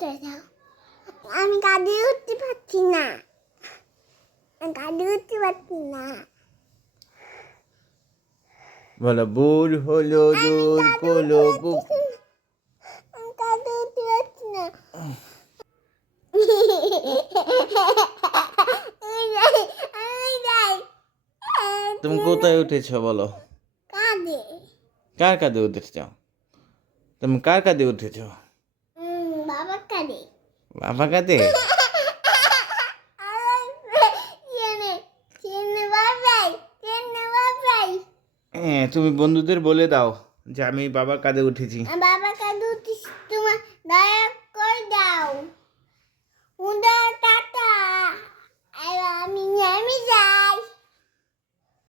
উঠে যাও। আমি কাঁদে উঠতে পারছি না। আমি কাঁদে উঠতে পারছি না। বলো ভোর হলো আমি দোল কাঁদে পলো উঠতে পারছি না। আমি কাঁদে উঠতে পারছি না। আমি যাই। তুমি কোথায় উঠেছো বলো? কাঁদে। কার কাঁধে উঠেছো? তুমি কার কাঁধে উঠেছো? বাবা কাঁদে। বাবা কাঁধে? হ্যাঁ, তুমি বন্ধুদের বলে দাও যে আমি বাবার কাঁধে উঠেছি। বাবা কাঁদে উঠিস, তোমার দয়া করে দাও। উদা টাটা। আমি যাই।